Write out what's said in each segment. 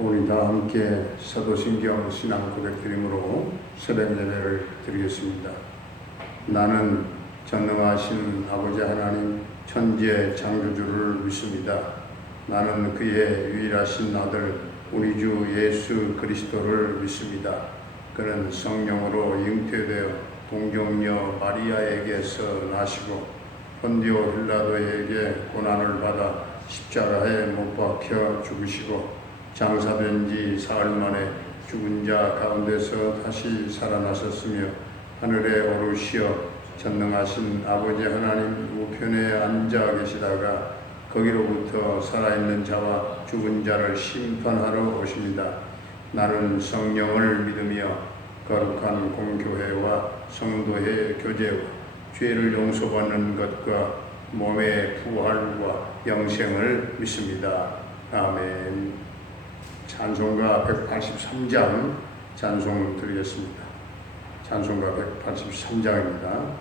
우리 다 함께 사도신경 신앙 고백드림으로 새벽 예배를 드리겠습니다. 나는 전능하신 아버지 하나님 천지의 창조주를 믿습니다. 나는 그의 유일하신 아들 우리 주 예수 그리스도를 믿습니다. 그는 성령으로 잉태되어 동정녀 마리아에게서 나시고 본디오 빌라도에게 고난을 받아 십자가에 못 박혀 죽으시고 장사된 지 사흘 만에 죽은 자 가운데서 다시 살아나셨으며 하늘에 오르시어 전능하신 아버지 하나님 우편에 앉아 계시다가 거기로부터 살아있는 자와 죽은 자를 심판하러 오십니다. 나는 성령을 믿으며 거룩한 공교회와 성도의 교제와 죄를 용서받는 것과 몸의 부활과 영생을 믿습니다. 아멘. 찬송가 183장 찬송 드리겠습니다. 찬송가 183장입니다.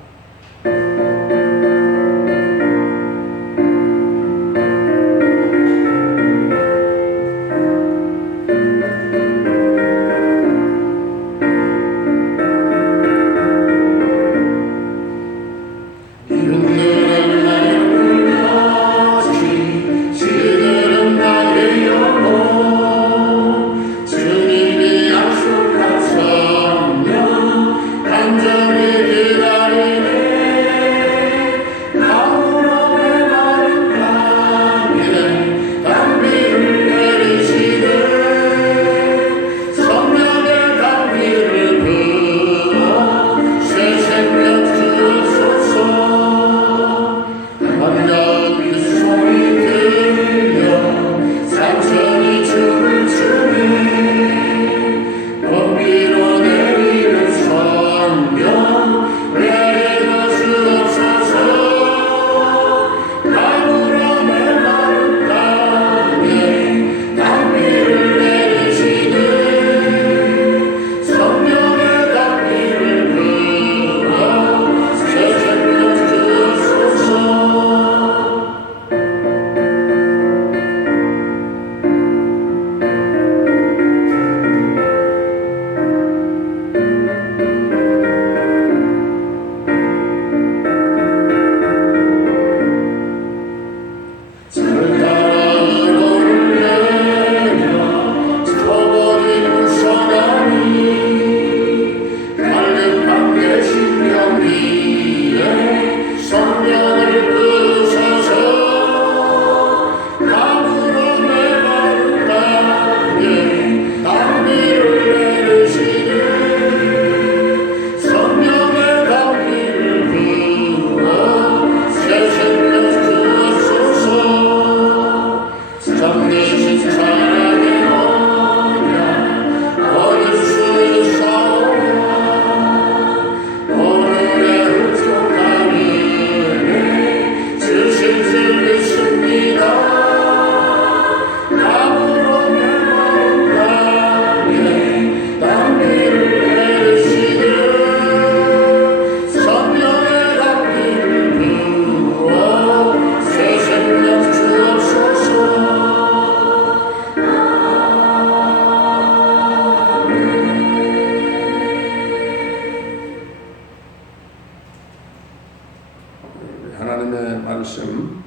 하나님의 말씀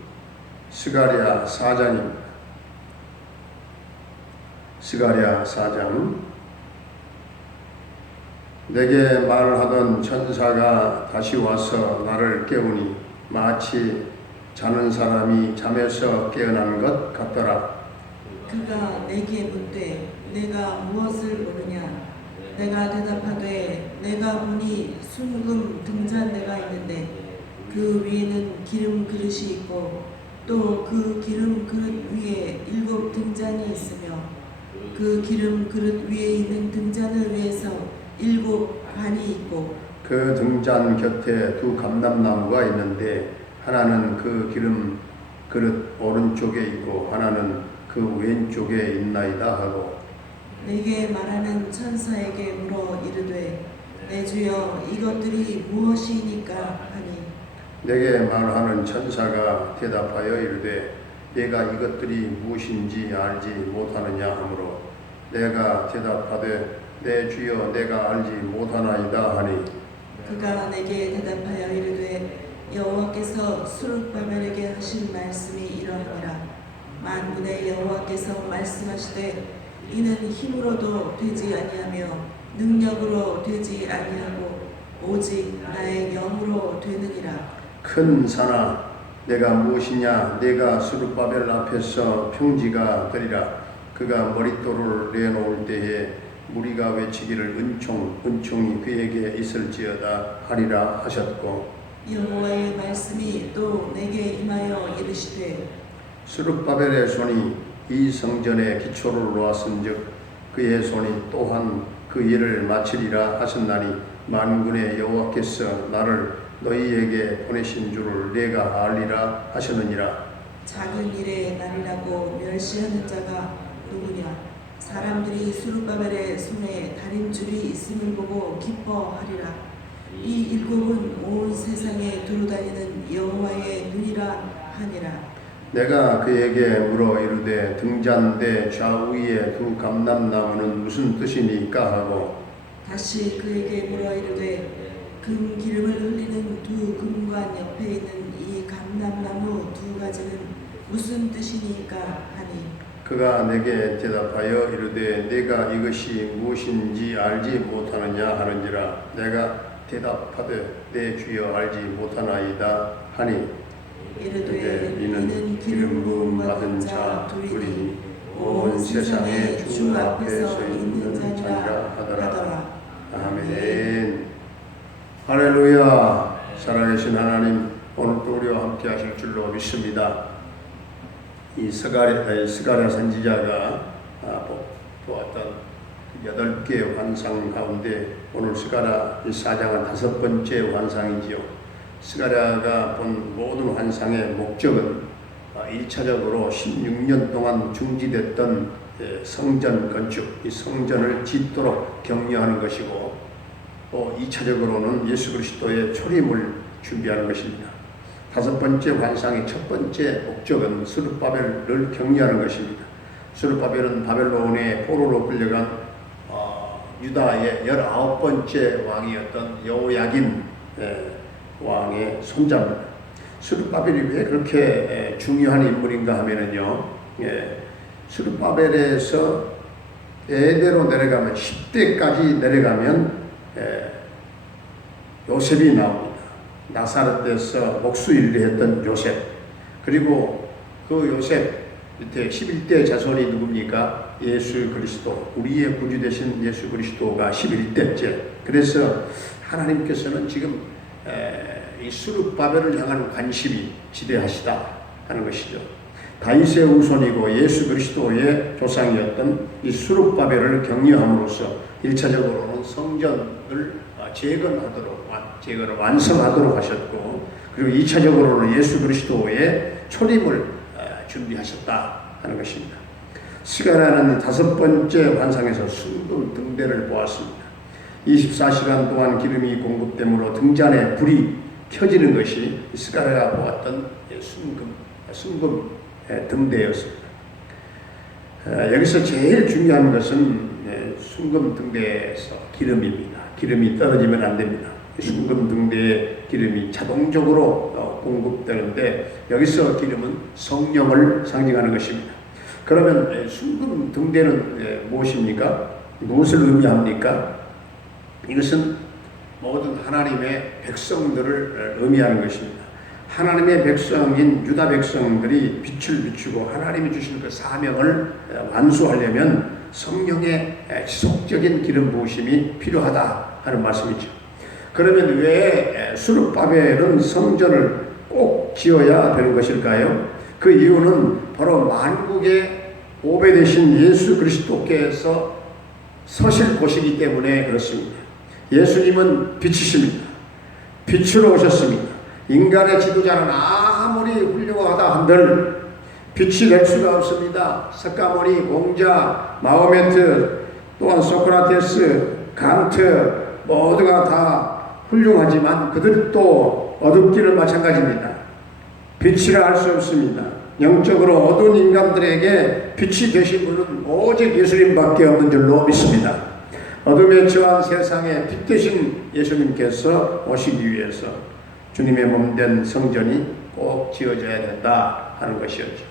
스가랴 4장입니다. 스가랴 4장. 내게 말하던 천사가 다시 와서 나를 깨우니 마치 자는 사람이 잠에서 깨어난 것 같더라. 그가 내게 묻되 내가 무엇을 보느냐? 내가 대답하되 내가 보니 순금 등잔대가 있는데 그 위에는 기름 그릇이 있고 또 그 기름 그릇 위에 7 등잔이 있으며 그 기름 그릇 위에 있는 등잔을 위해서 7 관이 있고 그 등잔 곁에 2 감람나무가 있는데 하나는 그 기름 그릇 오른쪽에 있고 하나는 그 왼쪽에 있나이다 하고 내게 말하는 천사에게 물어 이르되 내 주여 이것들이 무엇이니까 하니 내게 말하는 천사가 대답하여 이르되 내가 이것들이 무엇인지 알지 못하느냐 하므로 내가 대답하되 내 주여 내가 알지 못하나이다 하니 그가 내게 대답하여 이르되 여호와께서 스룹바벨에게 하신 말씀이 이러하니라. 만군의 여호와께서 말씀하시되 이는 힘으로도 되지 아니하며 능력으로 되지 아니하고 오직 나의 영으로 되느니라. 큰 산아 내가 무엇이냐 내가 스룹바벨 앞에서 평지가 되리라. 그가 머릿돌을 내놓을 때에 무리가 외치기를 은총이 그에게 있을지어다 하리라 하셨고 여호와의 말씀이 또 내게 임하여 이르시되 스룹바벨의 손이 이 성전의 기초를 놓았은즉 그의 손이 또한 그 일을 마치리라 하셨나니 만군의 여호와께서 나를 너희에게 보내신 줄을 내가 알리라 하셨느니라. 작은 일에 나리라고 멸시하는 자가 누구냐? 사람들이 스룹바벨의 손에 다림줄이 있음을 보고 기뻐하리라. 이 일곱은 온 세상에 두루다니는 여호와의 눈이라 하니라. 내가 그에게 물어 이르되 등잔대 좌우에 두 감람나무는 무슨 뜻이니까 하고 다시 그에게 물어 이르되 금 기름을 흘리는 두 금관 옆에 있는 이 감람나무 두 가지는 무슨 뜻이니까 하니 그가 내게 대답하여 이르되 내가 이것이 무엇인지 알지 못하느냐 하는지라. 내가 대답하되 내 주여 알지 못하나이다 하니 이르되 이는 기름 부음 받은 자 둘이니 온 세상에 주 앞에 서 있는 자니라 하더라. 아멘. 할렐루야. 살아계신 하나님 오늘도 우리와 함께 하실 줄로 믿습니다. 이 스가랴 선지자가 보았던 8개의 환상 가운데 오늘 스가랴 4장은 5번째 환상이지요. 스가랴가 본 모든 환상의 목적은 1차적으로 16년 동안 중지됐던 성전 건축, 이 성전을 짓도록 격려하는 것이고 또 2차적으로는 예수 그리스도의 초림을 준비하는 것입니다. 5번째 환상의 첫 번째 목적은 스룹바벨을 격려하는 것입니다. 스룹바벨은 바벨론의 포로로 끌려간 유다의 19번째 왕이었던 여호야김 왕의 손자입니다. 스룹바벨이 왜 그렇게 중요한 인물인가 하면은요, 스룹바벨에서 대대로 내려가면 10대까지 내려가면 요셉이 나옵니다. 나사렛에서 목수일을 했던 요셉. 그리고 그 요셉 밑에 11대 자손이 누굽니까? 예수 그리스도, 우리의 구주 되신 예수 그리스도가 11대째. 그래서 하나님께서는 지금 이 스룹바벨을 향한 관심이 지대하시다 하는 것이죠. 다윗의 후손이고 예수 그리스도의 조상이었던 이 스룹바벨을 격려함으로써 1차적으로는 성전을 재건을 완성하도록 하셨고, 그리고 2차적으로는 예수 그리스도의 초림을 준비하셨다 하는 것입니다. 스가랴는 5번째 환상에서 순금 등대를 보았습니다. 24시간 동안 기름이 공급되므로 등잔에 불이 켜지는 것이 스가랴가 보았던 순금 등대였습니다. 여기서 제일 중요한 것은 순금 등대에서 기름입니다. 기름이 떨어지면 안 됩니다. 순금 등대에 기름이 자동적으로 공급되는데 여기서 기름은 성령을 상징하는 것입니다. 그러면 순금 등대는 무엇입니까? 무엇을 의미합니까? 이것은 모든 하나님의 백성들을 의미하는 것입니다. 하나님의 백성인 유다 백성들이 빛을 비추고 하나님이 주신 그 사명을 완수하려면 성령의 지속적인 기름 부으심이 필요하다 하는 말씀이죠. 그러면 왜 스룹바벨은 성전을 꼭 지어야 되는 것일까요? 그 이유는 바로 만국의 보배 되신 예수 그리스도께서 서실 곳이기 때문에 그렇습니다. 예수님은 빛이십니다. 빛으로 오셨습니다. 인간의 지도자는 아무리 훌륭하다 한들 빛이 될 수가 없습니다. 석가모니, 공자, 마호메트, 또한 소크라테스, 강트 모두가 다 훌륭하지만 그들도 어둡기는 마찬가지입니다. 빛이라 할 수 없습니다. 영적으로 어두운 인간들에게 빛이 되신 분은 오직 예수님밖에 없는 줄로 믿습니다. 어둠에 처한 세상에 빛 되신 예수님께서 오시기 위해서 주님의 몸된 성전이 꼭 지어져야 된다 하는 것이었죠.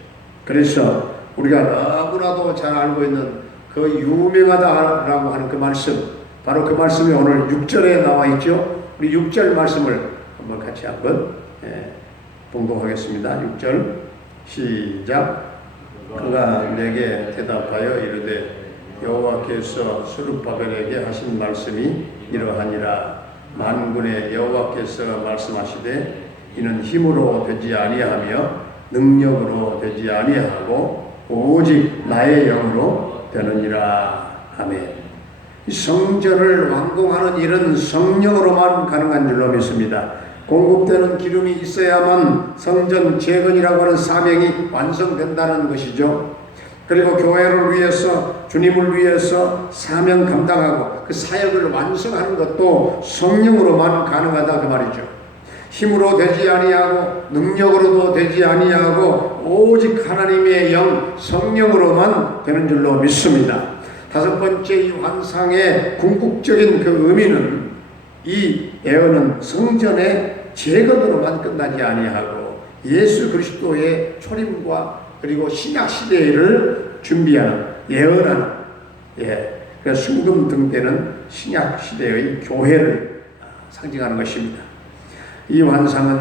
그래서 우리가 너무나도 잘 알고 있는 그 유명하다라고 하는 그 말씀, 바로 그 말씀이 오늘 6절에 나와 있죠. 우리 6절 말씀을 한번 같이 한번 봉독하겠습니다. 6절 시작. 그가 내게 대답하여 이르되 여호와께서 스룹바벨에게 하신 말씀이 이러하니라. 만군의 여호와께서 말씀하시되 이는 힘으로 되지 아니하며 능력으로 되지 아니하고 오직 나의 영으로 되느니라. 아멘. 이 성전을 완공하는 일은 성령으로만 가능한 줄로 믿습니다. 공급되는 기름이 있어야만 성전 재건이라고 하는 사명이 완성된다는 것이죠. 그리고 교회를 위해서, 주님을 위해서 사명 감당하고 그 사역을 완성하는 것도 성령으로만 가능하다 그 말이죠. 힘으로 되지 아니하고 능력으로도 되지 아니하고 오직 하나님의 영 성령으로만 되는 줄로 믿습니다. 다섯 번째 이 환상의 궁극적인 그 의미는 이 예언은 성전의 재건으로만 끝나지 아니하고 예수 그리스도의 초림과 그리고 신약 시대를 준비하는 예언하는 그래서 순금 등대는 신약 시대의 교회를 상징하는 것입니다. 이 환상은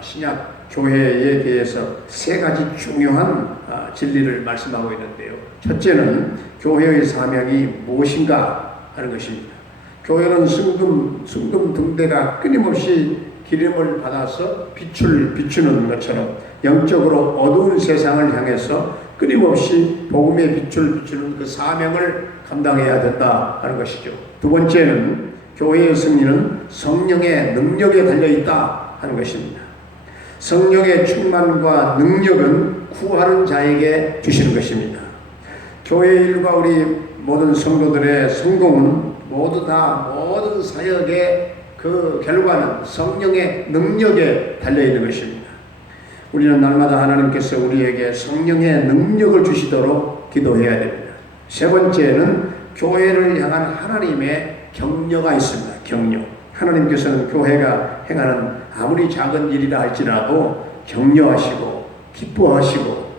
신약 교회에 대해서 세 가지 중요한 진리를 말씀하고 있는데요. 첫째는 교회의 사명이 무엇인가 하는 것입니다. 교회는 순금 등대가 끊임없이 기름을 받아서 빛을 비추는 것처럼 영적으로 어두운 세상을 향해서 끊임없이 복음의 빛을 비추는 그 사명을 감당해야 된다 하는 것이죠. 두 번째는 교회의 승리는 성령의 능력에 달려있다 하는 것입니다. 성령의 충만과 능력은 구하는 자에게 주시는 것입니다. 교회 일과 우리 모든 성도들의 성공은 모두 다 모든 사역의 그 결과는 성령의 능력에 달려있는 것입니다. 우리는 날마다 하나님께서 우리에게 성령의 능력을 주시도록 기도해야 됩니다. 세 번째는 교회를 향한 하나님의 격려가 있습니다. 격려. 하나님께서는 교회가 행하는 아무리 작은 일이라 할지라도 격려하시고 기뻐하시고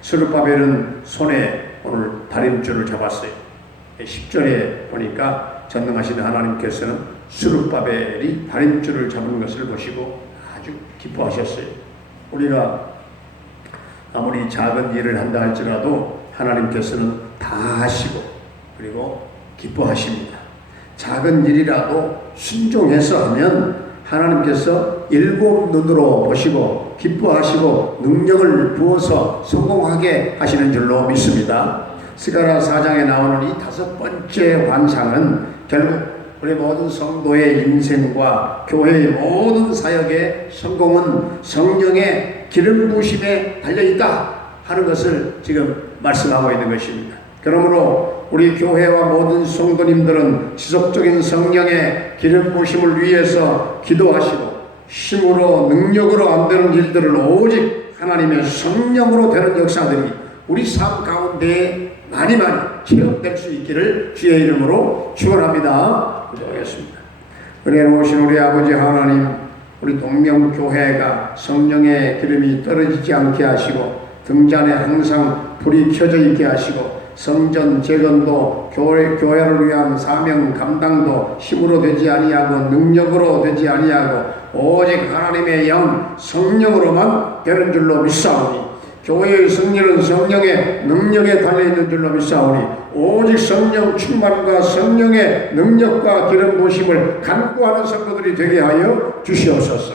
스룹바벨은 손에 오늘 다림줄을 잡았어요. 10절에 보니까 전능하신 하나님께서는 스룹바벨이 다림줄을 잡은 것을 보시고 아주 기뻐하셨어요. 우리가 아무리 작은 일을 한다 할지라도 하나님께서는 다 하시고 그리고 기뻐하십니다. 작은 일이라도 순종해서 하면 하나님께서 일곱 눈으로 보시고 기뻐하시고 능력을 부어서 성공하게 하시는 줄로 믿습니다. 스가랴 4장에 나오는 이 다섯 번째 환상은 결국 우리 모든 성도의 인생과 교회의 모든 사역의 성공은 성령의 기름 부으심에 달려있다 하는 것을 지금 말씀하고 있는 것입니다. 그러므로 우리 교회와 모든 성도님들은 지속적인 성령의 기름 부으심을 위해서 기도하시고 힘으로 능력으로 안 되는 일들을 오직 하나님의 성령으로 되는 역사들이 우리 삶 가운데 많이 체험될 수 있기를 주의 이름으로 축원합니다. 기도하겠습니다. 은혜로우신 우리 아버지 하나님, 우리 동명교회가 성령의 기름이 떨어지지 않게 하시고 등잔에 항상 불이 켜져 있게 하시고 성전 재건도 교회를 위한 사명 감당도 힘으로 되지 아니하고 능력으로 되지 아니하고 오직 하나님의 영 성령으로만 되는 줄로 믿사오니 교회의 승리는 성령의 능력에 달려있는 줄로 믿사오니 오직 성령 충만과 성령의 능력과 기름 부으심을 간구하는 성도들이 되게 하여 주시옵소서.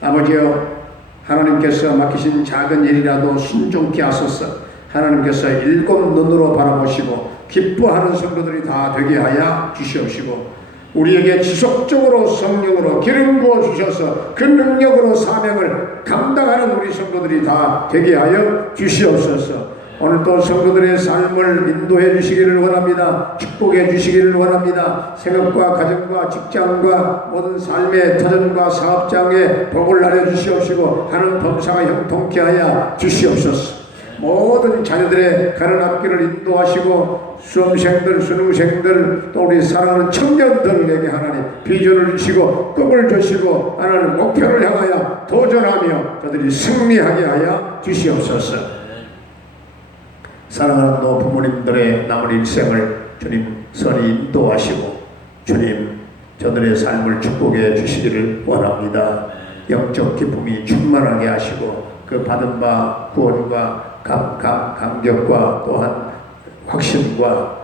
아버지여, 하나님께서 맡기신 작은 일이라도 순종케 하소서. 하나님께서 일곱 눈으로 바라보시고 기뻐하는 성도들이 다 되게 하여 주시옵시고 우리에게 지속적으로 성령으로 기름 부어 주셔서 그 능력으로 사명을 감당하는 우리 성도들이 다 되게 하여 주시옵소서. 오늘도 성도들의 삶을 인도해 주시기를 원합니다. 축복해 주시기를 원합니다. 생업과 가정과 직장과 모든 삶의 터전과 사업장에 복을 나려 주시옵시고 하는 범사가 형통케 하여 주시옵소서. 모든 자녀들의 가는 앞길을 인도하시고 수험생들, 수능생들, 또 우리 사랑하는 청년들에게 하나님 비전을 주시고 꿈을 주시고 하나님 목표를 향하여 도전하며 저들이 승리하게 하여 주시옵소서. 사랑하는 또 부모님들의 남은 일생을 주님 선히 인도하시고 주님 저들의 삶을 축복해 주시기를 원합니다. 영적 기쁨이 충만하게 하시고 그 받은 바 구원과 감격과 또한 확신과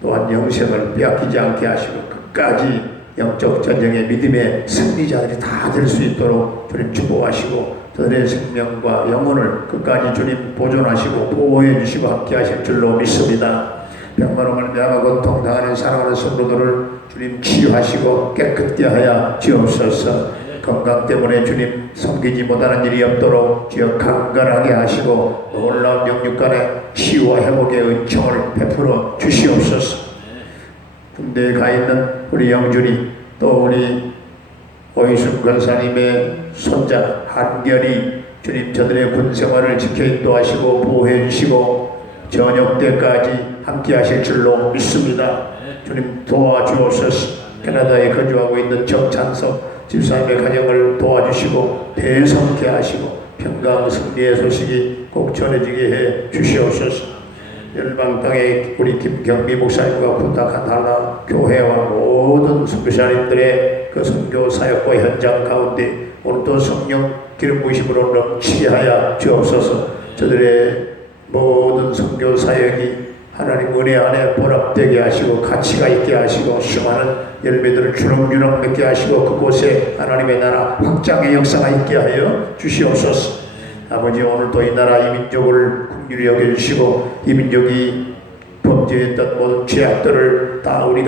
또한 영생을 빼앗기지 않게 하시고 끝까지 영적 전쟁의 믿음의 승리자들이 다 될 수 있도록 주님 축복하시고 저들의 생명과 영혼을 끝까지 주님 보존하시고 보호해 주시고 함께 하실 줄로 믿습니다. 병마로 말미암아 고통당하는 사랑하는 성도들을 주님 치유하시고 깨끗게 하여 주옵소서. 건강 때문에 주님 섬기지 못하는 일이 없도록 주여 강건하게 하시고 놀라운 영육간의 치유와 회복의 은총을 베풀어 주시옵소서. 군대에 가 있는 우리 영준이 또 우리 오이순 권사님의 손자 한결이 주님 저들의 군 생활을 지켜 인도하시고 보호해 주시고 저녁 때까지 함께 하실 줄로 믿습니다. 주님 도와주옵소서. 캐나다에 거주하고 있는 정찬석 집사님의 가정을 도와주시고 대성케 하시고 평강 승리의 소식이 꼭 전해지게 해 주시옵소서. 열방 땅에 우리 김경미 목사님과 부탁한 달라 교회와 모든 선교사님들의 그 선교 사역과 현장 가운데 오늘도 성령 기름 부으심으로 넘치게 하여 주옵소서. 저들의 모든 선교 사역이 하나님 은혜 안에 보답되게 하시고 가치가 있게 하시고 수많은 열매들을 주렁주렁 맺게 하시고 그곳에 하나님의 나라 확장의 역사가 있게 하여 주시옵소서. 아버지 오늘도 이 나라 이 민족을 긍휼히 여겨주시고 이 민족이 범죄했던 모든 죄악들을 다 우리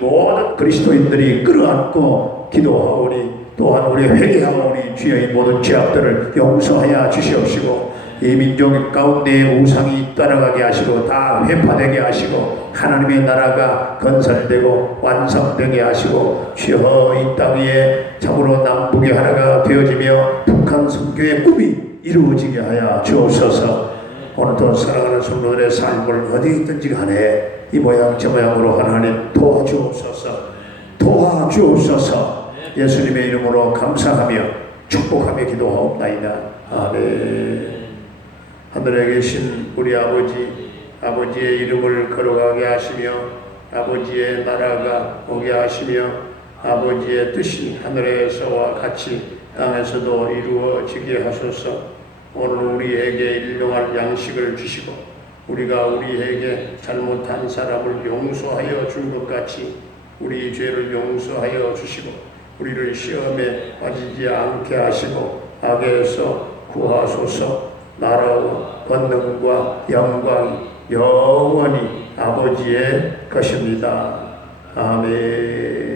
모든 그리스도인들이 끌어안고 기도하오니 또한 우리 회개하오니 주여 이 모든 죄악들을 용서하여 주시옵시고 이 민족 가운데에 우상이 떠나가게 하시고 다 회파되게 하시고 하나님의 나라가 건설되고 완성되게 하시고 주여 이 땅 위에 참으로 남북의 하나가 되어지며 북한 선교의 꿈이 이루어지게 하여 주옵소서. 오늘도 사랑하는 성도들의 삶을 어디 있든지 간에 이 모양 저 모양으로 하나님 도와주옵소서. 도와주옵소서. 예수님의 이름으로 감사하며 축복하며 기도하옵나이다. 아멘. 하늘에 계신 우리 아버지의 이름을 걸어가게 하시며 아버지의 나라가 오게 하시며 아버지의 뜻이 하늘에서와 같이 땅에서도 이루어지게 하소서. 오늘 우리에게 일용할 양식을 주시고 우리가 우리에게 잘못한 사람을 용서하여 준 것 같이 우리 죄를 용서하여 주시고 우리를 시험에 빠지지 않게 하시고 악에서 구하소서. 나라와 권능과 영광 영원히 아버지의 것입니다. 아멘.